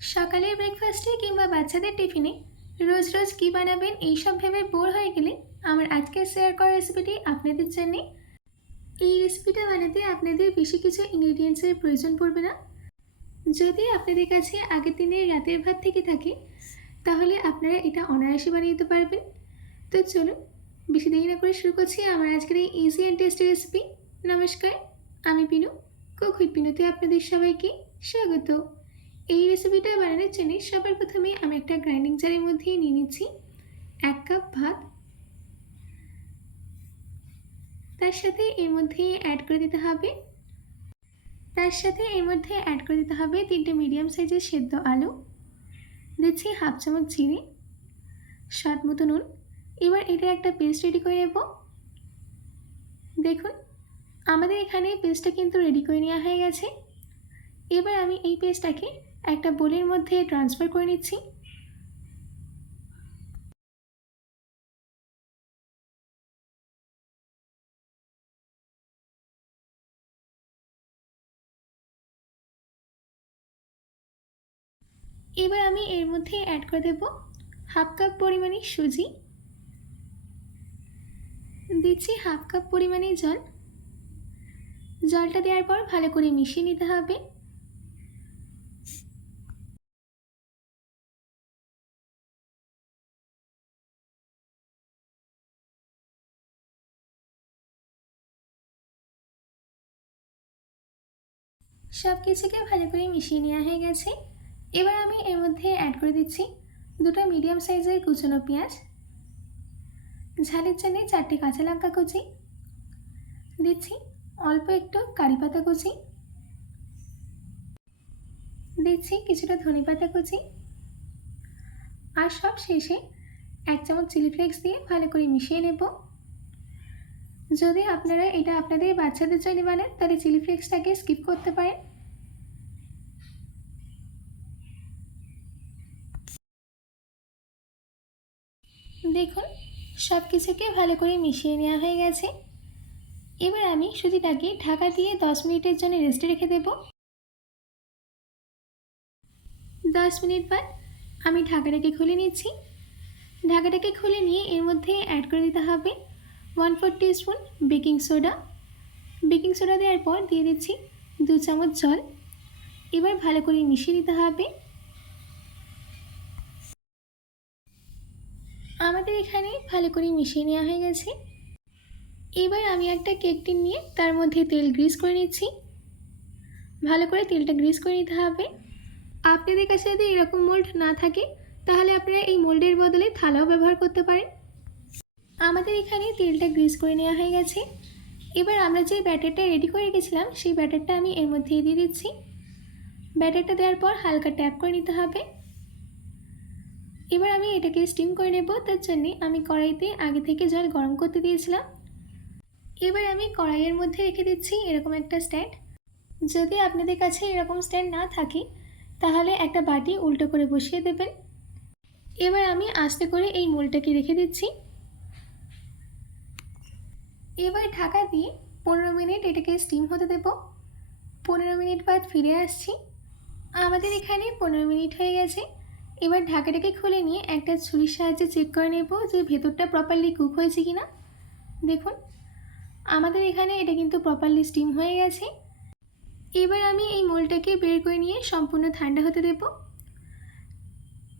সকালের ব্রেকফাস্টে কিংবা বাচ্চাদের টিফিনে রোজ রোজ কী বানাবেন এইসব ভেবে বোর হয়ে গেলে আমার আজকে শেয়ার করা রেসিপিটি আপনাদের জন্য। এই রেসিপিটা বানাতে আপনাদের বেশি কিছু ইনগ্রিডিয়েন্টসের প্রয়োজন পড়বে না। যদি আপনাদের কাছে আগের দিনের রাতের ভাত থেকে থাকে তাহলে আপনারা এটা অনায়াসে বানিয়ে দিতে পারবেন। তো চলুন বেশি দেরি না করে শুরু করছি আমার আজকের এই ইজি অ্যান্ড টেস্টি রেসিপি। নমস্কার, আমি পিনু, কুক উইথ পিনুতে আপনাদের সবাইকে স্বাগত। এই রেসিপিটা বানানোর জন্য সবার প্রথমে আমি একটা গ্রাইন্ডিং জারের মধ্যে নিয়ে নিচ্ছি 1 কাপ ভাত। তার সাথে এর মধ্যে অ্যাড করে দিতে হবে 3টে মিডিয়াম সাইজের সেদ্ধ আলু, দিচ্ছি হাফ চামচ চিনি, স্বাদ মতো নুন। এবার এটা একটা পেস্ট রেডি করে নেব। দেখুন আমাদের এখানে পেস্টটা কিন্তু রেডি করে নেওয়া হয়ে গেছে। এবার আমি এই পেস্টটাকে একটা বোলের মধ্যে ট্রান্সফার করে নিচ্ছি। এবার আমি এর মধ্যে অ্যাড করে দেব হাফ কাপ পরিমাণে সুজি, দিচ্ছি হাফ কাপ পরিমাণে জল। জলটা দেওয়ার পর ভালো করে মিশিয়ে নিতে হবে। সব কিছুকে ভালো করে মিশিয়ে নেওয়া হয়ে গেছে। এবার আমি এর মধ্যে অ্যাড করে দিচ্ছি 2টা মিডিয়াম সাইজের কুচনো পেঁয়াজ, ঝালের জন্য 4টে কাঁচা লঙ্কা কুচি, দিচ্ছি অল্প একটু কারি পাতা কুচি, দিচ্ছি কিছুটা ধনে পাতা কুচি, আর সব শেষে 1 চামচ চিলি ফ্লেক্স দিয়ে ভালো করে মিশিয়ে নেব। যদি আপনারা এটা আপনাদের বাচ্চাদের জন্য বানান তাহলে চিলি ফ্লেক্সটাকে স্কিপ করতে পারেন। দেখুন সব কিছুকে ভালো করে মিশিয়ে নেওয়া হয়ে গেছে। এবার আমি সুজিটাকে ঢাকা দিয়ে 10 মিনিটের জন্য রেস্টে রেখে দেব। 10 মিনিট বাদ আমি ঢাকাটাকে খুলে নিচ্ছি। ঢাকাটাকে খুলে নিয়ে এর মধ্যে অ্যাড করে দিতে হবে 1/4 teaspoon baking soda. Baking soda দেওয়ার পর দিয়ে দিচ্ছি 2 চামচ জল। এবার ভালো করে মিশিয়ে নিতে হবে। আমাদের এখানে ভালো করে মিশিয়ে নেওয়া হয়ে গেছে। এবার আমি একটা কেক টিন নিয়ে তার মধ্যে তেল গ্রিস করে নিচ্ছি। ভালো করে তেলটা গ্রিস করে নিতে হবে। আপনাদের কাছে যদি এরকম মোল্ড না থাকে তাহলে আপনারা এই মোল্ডের বদলে থালাও ব্যবহার করতে পারেন। আমাদের এখানে তেলটা গ্রিস করে নেওয়া হয়ে গেছে। এবার আমরা যে ব্যাটারটা রেডি করে রেখেছিলাম সেই ব্যাটারটা আমি এর মধ্যে দিয়ে দিচ্ছি। ব্যাটারটা দেওয়ার পর হালকা ট্যাপ করে নিতে হবে। এবার আমি এটাকে স্টিম করে নেব। তার জন্যে আমি কড়াইতে আগে থেকে জল গরম করতে দিয়েছিলাম। এবার আমি কড়াইয়ের মধ্যে রেখে দিচ্ছি এরকম একটা স্ট্যান্ড। যদি আপনাদের কাছে এরকম স্ট্যান্ড না থাকে তাহলে একটা বাটি উল্টো করে বসিয়ে দেবেন। এবার আমি আস্তে করে এই মোলটাকে রেখে দিচ্ছি। এবার ঢাকা দিয়ে 15 মিনিট এটাকে স্টিম হতে দেব। 15 মিনিট বাদ ফিরে আসছি। আমাদের এখানে 15 মিনিট হয়ে গেছে। এবার ঢাকাটাকে খুলে নিয়ে একটা ছুরির সাহায্যে চেক করে নেব যে ভেতরটা প্রপারলি কুক হয়েছে কিনা। দেখুন আমাদের এখানে এটা কিন্তু প্রপারলি স্টিম হয়ে গেছে। এবার আমি এই মোলটাকে বের করে নিয়ে সম্পূর্ণ ঠান্ডা হতে দেব।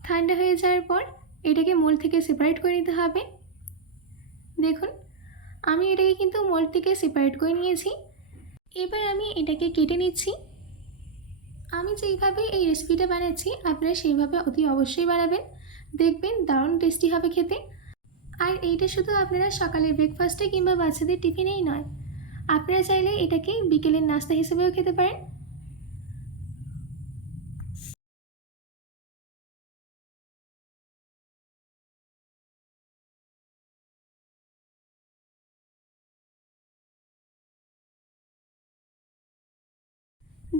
ঠান্ডা হয়ে যাওয়ার পর এটাকে মোল থেকে সেপারেট করে নিতে হবে। দেখুন আমি এটাকে কিন্তু মোল থেকে সেপারেট করে নিয়েছি। এবার আমি এটাকে কেটে নিচ্ছি। আমি যেইভাবে এই রেসিপিটা বানাচ্ছি আপনারা সেইভাবে অতি অবশ্যই বানাবেন, দেখবেন দারুণ টেস্টি হবে খেতে। আর এইটা শুধু আপনারা সকালের ব্রেকফাস্টে কিংবা বাচ্চাদের টিফিনেই নয়, আপনারা চাইলে এটাকে বিকেলের নাস্তা হিসেবেও খেতে পারেন।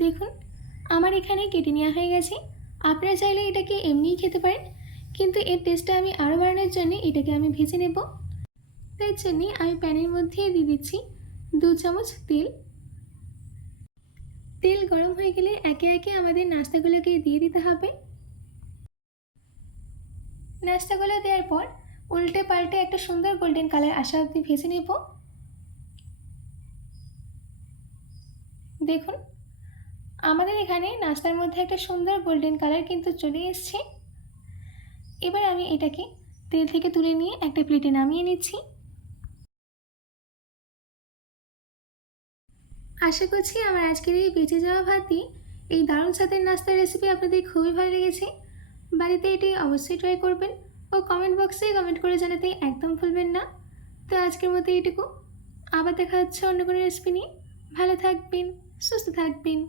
দেখুন আমার এখানে কেটে নেওয়া হয়ে গেছে। আপনারা চাইলে এটাকে এমনিই খেতে পারেন, কিন্তু এর টেস্টটা আমি আরও বাড়ানোর জন্য এটাকে আমি ভেজে নেব। তাই জন্যে আমি প্যানের মধ্যে দিয়ে দিচ্ছি 2 চামচ তেল। তেল গরম হয়ে গেলে একে একে আমাদের নাস্তাগুলোকে দিয়ে দিতে হবে। নাস্তাগুলো দেওয়ার পর উল্টে পাল্টে একটা সুন্দর গোল্ডেন কালার আসা অবধি ভেজে নেব। দেখুন, আমাদের এখানে নাস্তার মধ্যে একটা সুন্দর গোল্ডেন কালার কিন্তু চলে এসছে। এবার আমি এটাকে তেল থেকে তুলে নিয়ে একটা প্লেটে নামিয়ে নিচ্ছি। আশা করছি আমার আজকের এই বেঁচে যাওয়া ভাত দিয়ে এই দারুণ স্বাদের নাস্তার রেসিপি আপনাদের খুবই ভালো লেগেছে। বাড়িতে এটি অবশ্যই ট্রাই করবেন ও কমেন্ট বক্সে কমেন্ট করে জানাতে একদম ভুলবেন না। তো আজকের মতো এইটুকু, আবার দেখা হচ্ছে অন্য কোনো রেসিপি নিয়ে। ভালো থাকবেন, সুস্থ থাকবেন।